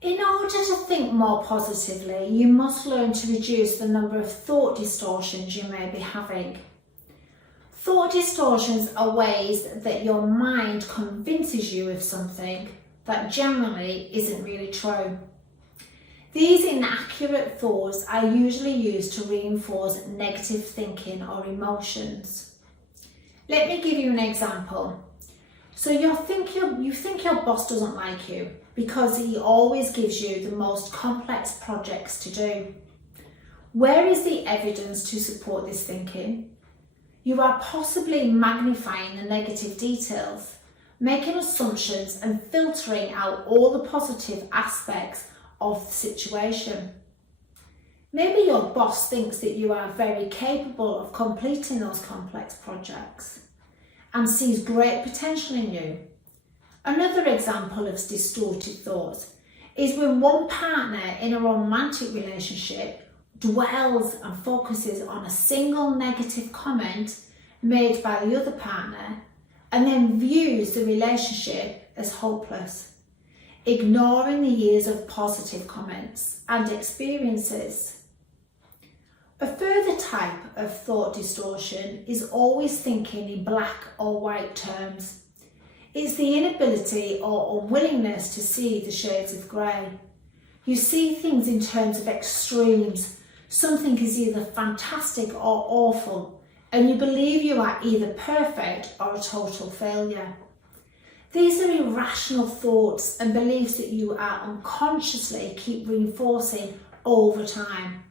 In order to think more positively, you must learn to reduce the number of thought distortions you may be having. Thought distortions are ways that your mind convinces you of something that generally isn't really true. These inaccurate thoughts are usually used to reinforce negative thinking or emotions. Let me give you an example. So you think your boss doesn't like you because he always gives you the most complex projects to do. Where is the evidence to support this thinking? You are possibly magnifying the negative details, making assumptions and filtering out all the positive aspects of the situation. Maybe your boss thinks that you are very capable of completing those complex projects and sees great potential in you. Another example of distorted thoughts is when one partner in a romantic relationship dwells and focuses on a single negative comment made by the other partner and then views the relationship as hopeless, ignoring the years of positive comments and experiences. A further type of thought distortion is always thinking in black or white terms. It's the inability or unwillingness to see the shades of grey. You see things in terms of extremes. Something is either fantastic or awful, and you believe you are either perfect or a total failure. These are irrational thoughts and beliefs that you are unconsciously keep reinforcing over time.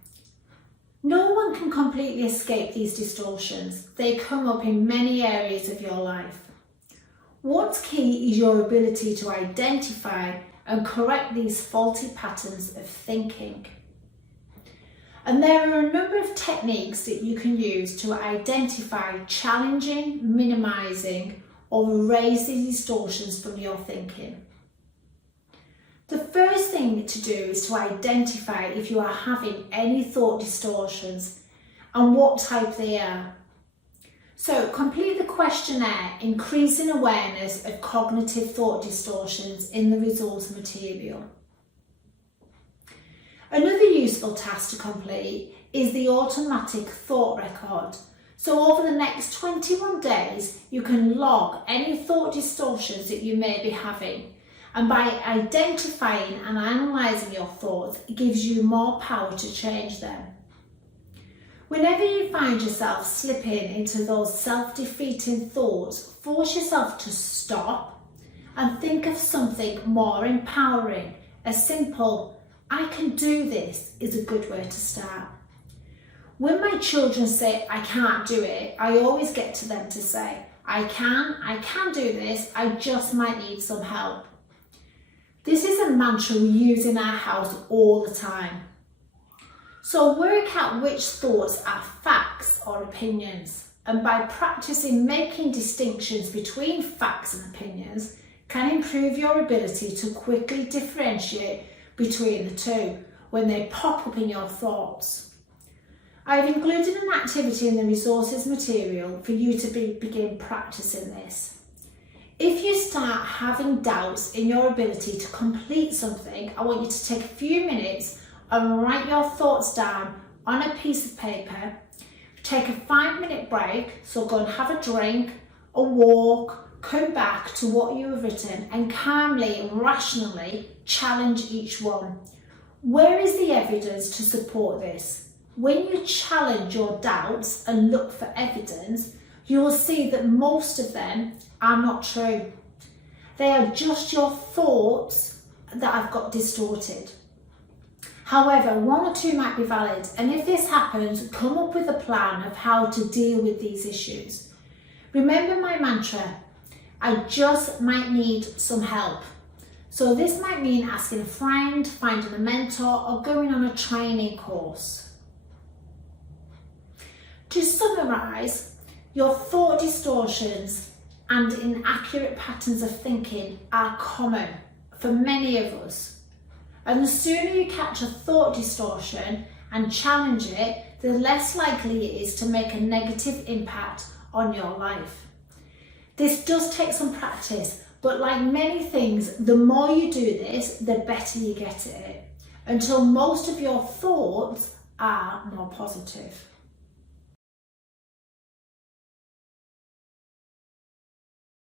No one can completely escape these distortions. They come up in many areas of your life. What's key is your ability to identify and correct these faulty patterns of thinking. And there are a number of techniques that you can use to identify challenging, minimising, or erase these distortions from your thinking. The first thing to do is to identify if you are having any thought distortions and what type they are. So complete the questionnaire, increasing awareness of cognitive thought distortions in the resource material. Another useful task to complete is the automatic thought record. So over the next 21 days, you can log any thought distortions that you may be having. And by identifying and analysing your thoughts, it gives you more power to change them. Whenever you find yourself slipping into those self-defeating thoughts, force yourself to stop and think of something more empowering. A simple, "I can do this," is a good way to start. When my children say I can't do it, I always get to them to say, I can do this, I just might need some help. This is a mantra we use in our house all the time. So work out which thoughts are facts or opinions, and by practicing making distinctions between facts and opinions can improve your ability to quickly differentiate between the two when they pop up in your thoughts. I've included an activity in the resources material for you to begin practicing this. If you start having doubts in your ability to complete something, I want you to take a few minutes and write your thoughts down on a piece of paper. Take a 5-minute break, so go and have a drink, a walk, come back to what you have written and calmly and rationally challenge each one. Where is the evidence to support this? When you challenge your doubts and look for evidence, you will see that most of them are not true. They are just your thoughts that have got distorted. However, 1 or 2 might be valid, and if this happens, come up with a plan of how to deal with these issues. Remember my mantra, I just might need some help. So this might mean asking a friend, finding a mentor, or going on a training course. To summarise, your thought distortions and inaccurate patterns of thinking are common for many of us. And the sooner you catch a thought distortion and challenge it, the less likely it is to make a negative impact on your life. This does take some practice, But like many things, the more you do this, the better you get at it, until most of your thoughts are more positive.